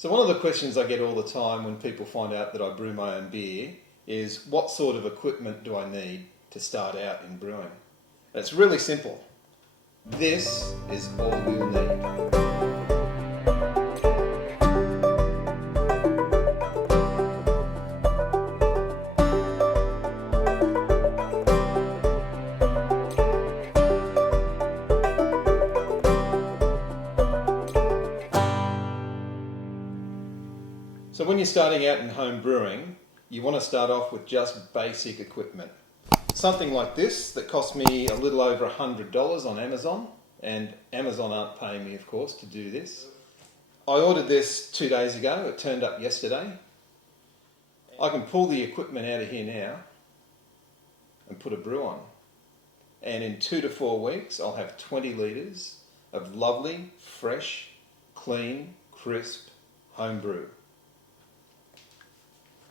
So one of the questions I get all the time when people find out that I brew my own beer is, what sort of equipment do I need to start out in brewing? And it's really simple. This is all you'll need. So when you're starting out in home brewing, you want to start off with just basic equipment. Something like this that cost me a little over $100 on Amazon, and Amazon aren't paying me, of course, to do this. I ordered this 2 days ago, it turned up yesterday. I can pull the equipment out of here now and put a brew on. And in 2 to 4 weeks, I'll have 20 litres of lovely, fresh, clean, crisp home brew.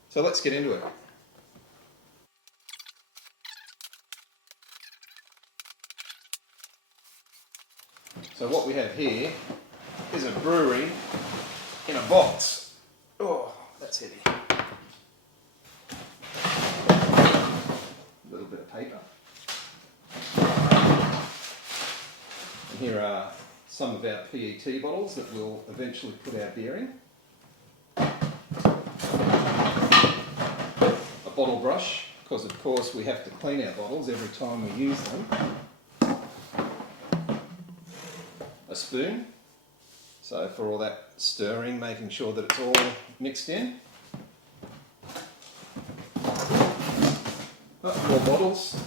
So let's get into it. So what we have here is a brewery in a box. Oh, that's heavy. A little bit of paper. And here are some of our PET bottles that we'll eventually put our beer in. Bottle brush, because of course we have to clean our bottles every time we use them. A spoon, so for all that stirring, making sure that it's all mixed in. More bottles,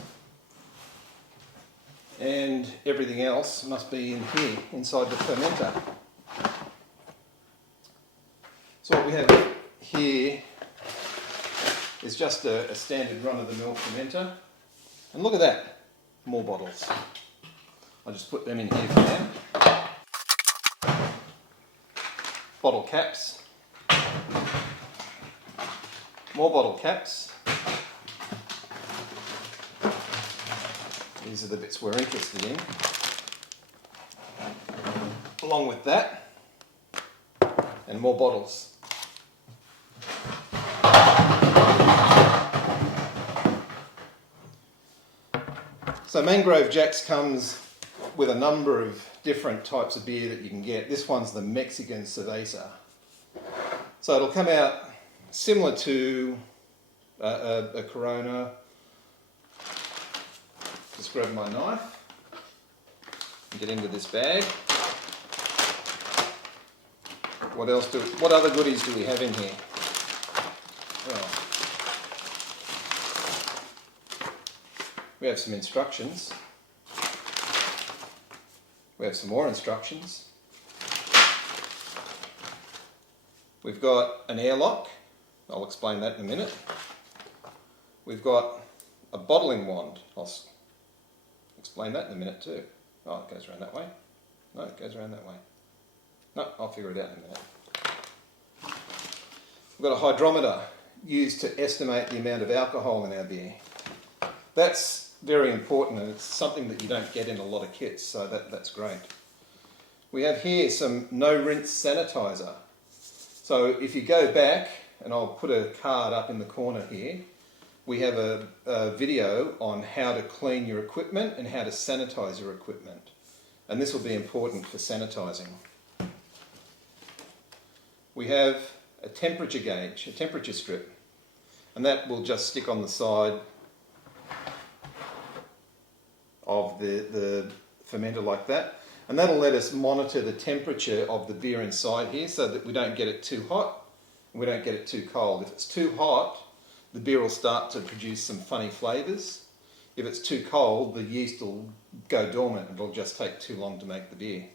and everything else must be in here, inside the fermenter. So what we have here is just a standard run-of-the-mill fermenter. And look at that, more bottles. I'll just put them in here for now. Bottle caps. More bottle caps. These are the bits we're interested in. Along with that, and more bottles. So Mangrove Jacks comes with a number of different types of beer that you can get. This one's the Mexican Cerveza. So it'll come out similar to a Corona. Just grab my knife and get into this bag. What other goodies do we have in here? Well, we have some instructions. We have some more instructions. We've got an airlock. I'll explain that in a minute. We've got a bottling wand. I'll explain that in a minute too. Oh, it goes around that way. No, it goes around that way. No, I'll figure it out in a minute. We've got a hydrometer used to estimate the amount of alcohol in our beer. That's very important, and it's something that you don't get in a lot of kits, so that's great. We have here some no-rinse sanitizer. So if you go back, and I'll put a card up in the corner here, we have a video on how to clean your equipment and how to sanitize your equipment. And this will be important for sanitizing. We have a temperature gauge, a temperature strip, and that will just stick on the side of the fermenter like that, and that'll let us monitor the temperature of the beer inside here so that we don't get it too hot and we don't get it too cold. If it's too hot, the beer will start to produce some funny flavours. If it's too cold, the yeast will go dormant and it'll just take too long to make the beer.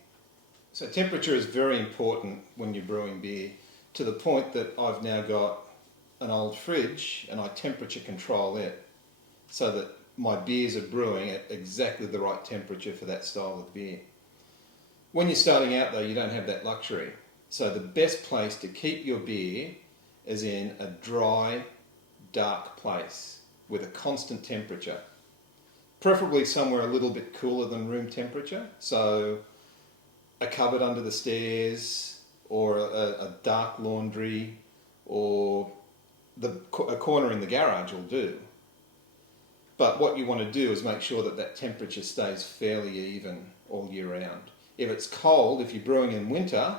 So temperature is very important when you're brewing beer, to the point that I've now got an old fridge and I temperature control it so that my beers are brewing at exactly the right temperature for that style of beer. When you're starting out though, you don't have that luxury. So the best place to keep your beer is in a dry, dark place with a constant temperature. Preferably somewhere a little bit cooler than room temperature. So a cupboard under the stairs, or a dark laundry, or a corner in the garage will do. But what you want to do is make sure that that temperature stays fairly even all year round. If it's cold, if you're brewing in winter,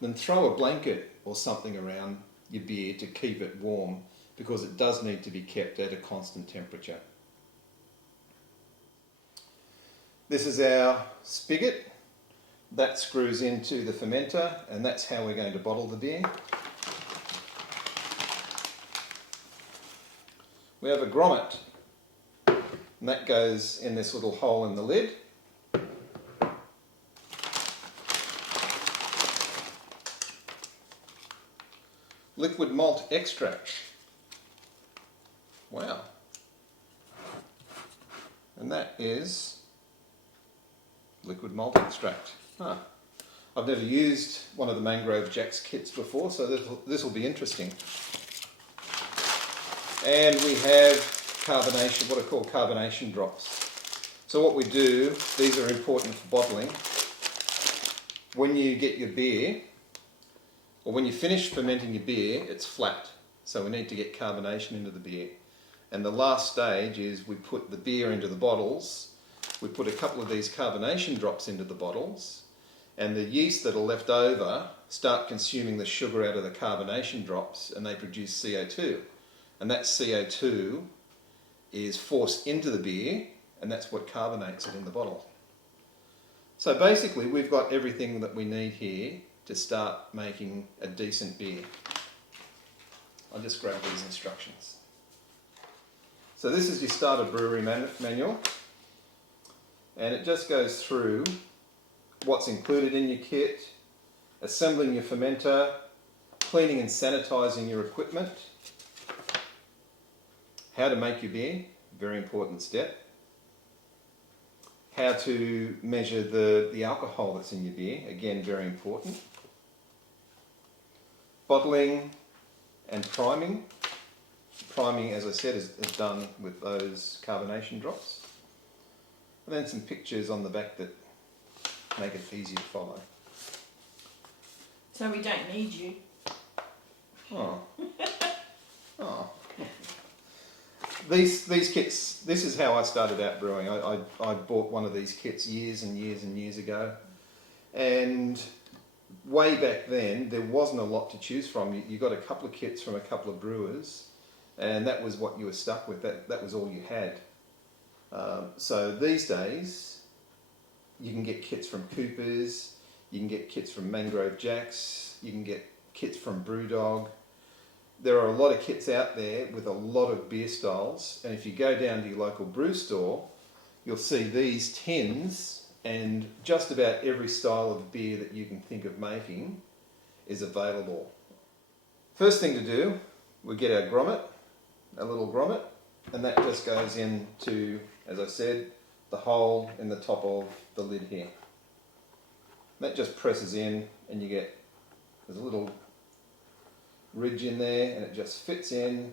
then throw a blanket or something around your beer to keep it warm, because it does need to be kept at a constant temperature. This is our spigot. That screws into the fermenter, and that's how we're going to bottle the beer. We have a grommet, and that goes in this little hole in the lid. Liquid malt extract. Wow. And that is liquid malt extract. Huh. I've never used one of the Mangrove Jack's kits before, so this will be interesting. And we have carbonation, what are called carbonation drops. So what we do, these are important for bottling. When you get your beer, or when you finish fermenting your beer, it's flat. So we need to get carbonation into the beer. And the last stage is we put the beer into the bottles. We put a couple of these carbonation drops into the bottles, and the yeast that are left over start consuming the sugar out of the carbonation drops, and they produce CO2. And that CO2 is forced into the beer, and that's what carbonates it in the bottle. So basically we've got everything that we need here to start making a decent beer. I'll just grab these instructions. So this is your starter brewery manual, and it just goes through what's included in your kit, assembling your fermenter, cleaning and sanitizing your equipment, how to make your beer, very important step, how to measure the alcohol that's in your beer, again very important, bottling and priming. Priming, as I said, is done with those carbonation drops. And then some pictures on the back that make it easy to follow. So we don't need you. Oh. Oh. These kits, this is how I started out brewing. I bought one of these kits years and years and years ago. And way back then, there wasn't a lot to choose from. You got a couple of kits from a couple of brewers, and that was what you were stuck with. That was all you had. So these days, you can get kits from Cooper's, you can get kits from Mangrove Jack's, you can get kits from Brewdog. There are a lot of kits out there with a lot of beer styles, and if you go down to your local brew store, you'll see these tins, and just about every style of beer that you can think of making is available. First thing to do, we get our grommet, a little grommet, and that just goes into, as I said, the hole in the top of the lid here. That just presses in, and you get, there's a little ridge in there, and it just fits in.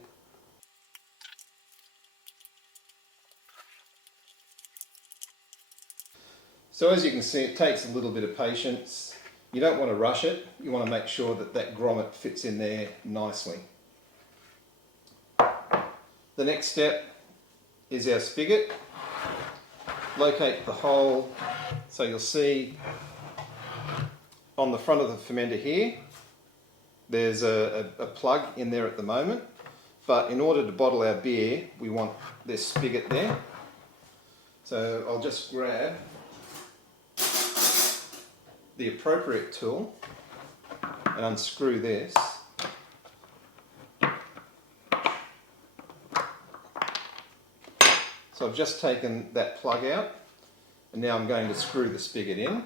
So as you can see, it takes a little bit of patience. You don't want to rush it. You want to make sure that that grommet fits in there nicely. The next step is our spigot. Locate the hole. So you'll see on the front of the fermenter here, there's a plug in there at the moment, but in order to bottle our beer, we want this spigot there. So I'll just grab the appropriate tool and unscrew this. So I've just taken that plug out, and now I'm going to screw the spigot in.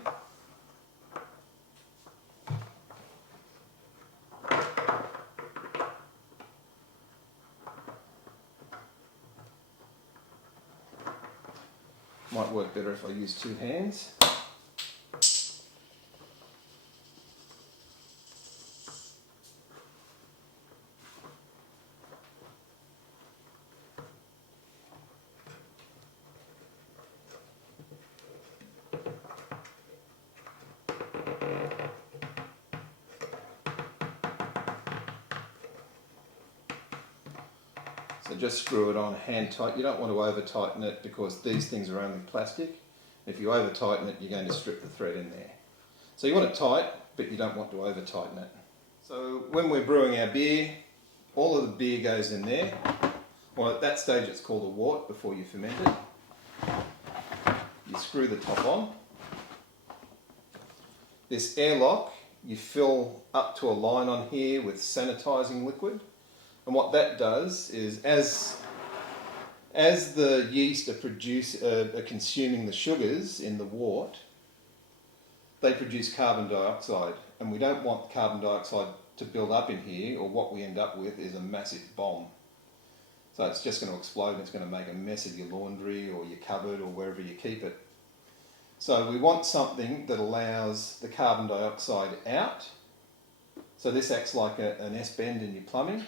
Might work better if I use two hands. So just screw it on hand tight. You don't want to over tighten it because these things are only plastic. If you over tighten it, you're going to strip the thread in there. So you want it tight, but you don't want to over tighten it. So when we're brewing our beer, all of the beer goes in there. Well, at that stage it's called a wort before you ferment it. You screw the top on. This airlock, you fill up to a line on here with sanitizing liquid. And what that does is, as the yeast are consuming the sugars in the wort, they produce carbon dioxide. And we don't want carbon dioxide to build up in here, or what we end up with is a massive bomb. So it's just going to explode and it's going to make a mess of your laundry or your cupboard or wherever you keep it. So we want something that allows the carbon dioxide out. So this acts like an S-bend in your plumbing.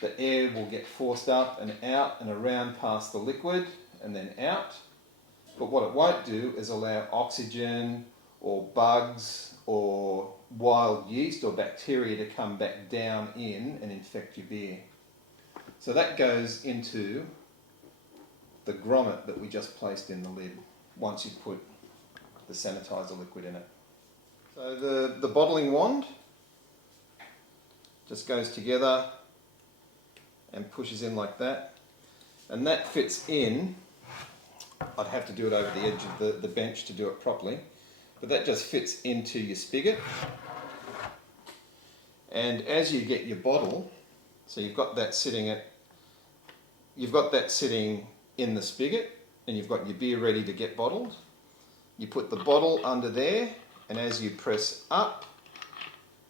The air will get forced up and out and around past the liquid and then out. But what it won't do is allow oxygen or bugs or wild yeast or bacteria to come back down in and infect your beer. So that goes into the grommet that we just placed in the lid once you put the sanitizer liquid in it. So the bottling wand just goes together and pushes in like that, and that fits in. I'd have to do it over the edge of the bench to do it properly, but that just fits into your spigot. And as you get your bottle, so you've got that sitting in the spigot, and you've got your beer ready to get bottled. You put the bottle under there, and as you press up,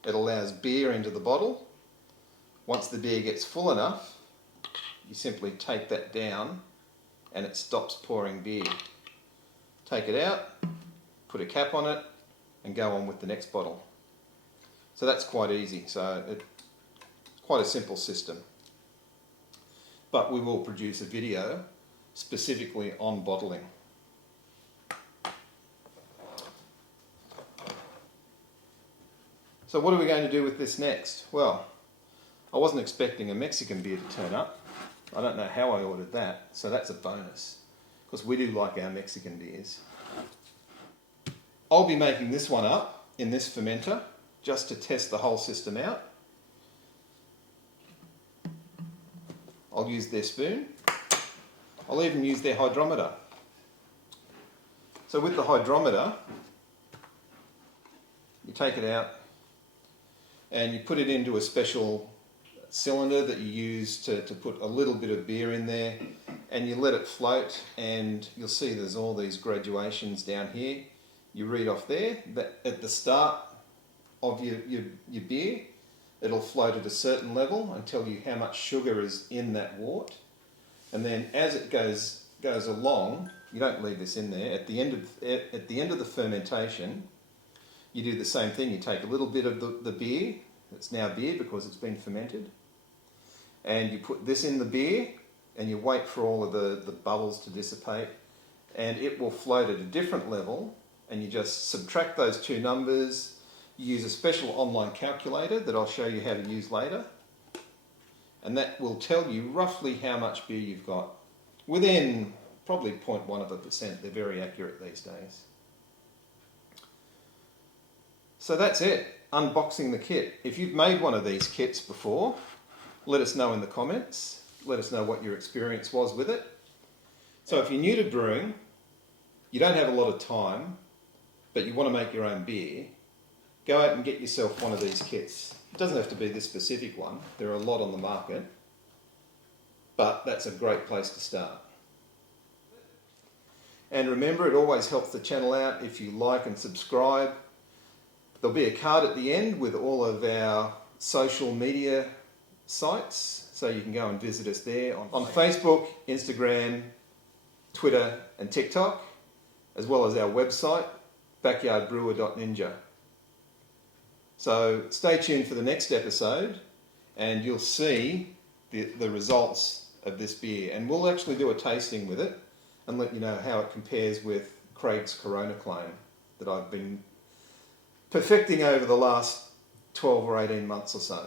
it allows beer into the bottle. Once the beer gets full enough, you simply take that down and it stops pouring beer. Take it out, put a cap on it, and go on with the next bottle. So that's quite easy. So it's quite a simple system. But we will produce a video specifically on bottling. So what are we going to do with this next? Well, I wasn't expecting a Mexican beer to turn up. I don't know how I ordered that, so that's a bonus, because we do like our Mexican beers. I'll be making this one up in this fermenter just to test the whole system out. I'll use their spoon. I'll even use their hydrometer. So with the hydrometer, you take it out and you put it into a special cylinder that you use to put a little bit of beer in there, and you let it float, and you'll see there's all these graduations down here. You read off there that at the start of your beer, it'll float at a certain level and tell you how much sugar is in that wort. And then as it goes along, you don't leave this in there. At the end of the fermentation, you do the same thing. You take a little bit of the beer, it's now beer because it's been fermented, and you put this in the beer, and you wait for all of the bubbles to dissipate, and it will float at a different level, and you just subtract those two numbers. You use a special online calculator that I'll show you how to use later, and that will tell you roughly how much beer you've got, within probably 0.1%. They're very accurate these days. So that's it, unboxing the kit. If you've made one of these kits before, let us know in the comments. Let us know what your experience was with it. So if you're new to brewing, you don't have a lot of time, but you want to make your own beer, go out and get yourself one of these kits. It doesn't have to be this specific one. There are a lot on the market, but that's a great place to start. And remember, it always helps the channel out if you like and subscribe. There'll be a card at the end with all of our social media sites, so you can go and visit us there on Facebook, Instagram, Twitter and TikTok, as well as our website, backyardbrewer.ninja. So stay tuned for the next episode and you'll see the results of this beer, and we'll actually do a tasting with it and let you know how it compares with Craig's Corona Clone that I've been perfecting over the last 12 or 18 months or so.